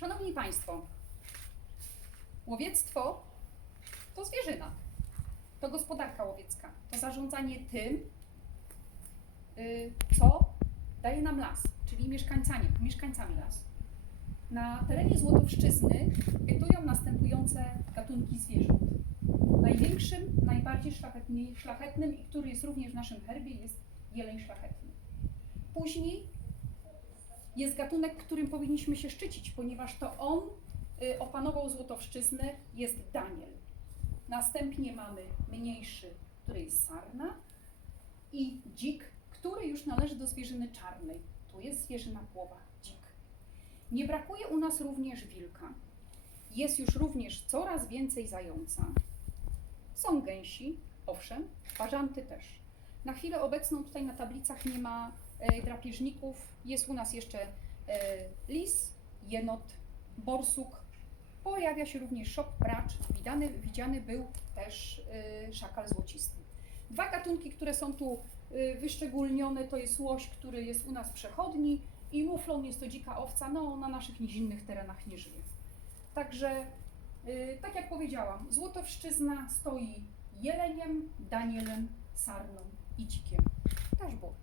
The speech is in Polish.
Szanowni Państwo, łowiectwo to zwierzyna, to gospodarka łowiecka, to zarządzanie tym, y, co daje nam las, czyli mieszkańcami, mieszkańcami lasu. Na terenie Złotowszczyzny bytują następujące gatunki zwierząt. Największym, najbardziej szlachetny, szlachetnym i który jest również w naszym herbie jest jeleń szlachetny. Później jest gatunek, którym powinniśmy się szczycić, ponieważ to on y, opanował Złotowszczyznę, jest Daniel. Następnie mamy mniejszy, który jest sarna i dzik, który już należy do zwierzyny czarnej. Tu jest zwierzyna płowa, dzik. Nie brakuje u nas również wilka. Jest już również coraz więcej zająca. Są gęsi, owszem, bażanty też. Na chwilę obecną tutaj na tablicach nie ma e, drapieżników. Jest u nas jeszcze e, lis, jenot, borsuk. Pojawia się również szop pracz. Widziany, widziany był też e, szakal złocisty. Dwa gatunki, które są tu wyszczególnione, to jest łoś, który jest u nas przechodni i muflon jest to dzika owca, no na naszych nizinnych terenach nie żyje. Także, tak jak powiedziałam, Złotowszczyzna stoi jeleniem, danielem, sarną i dzikiem. Też było.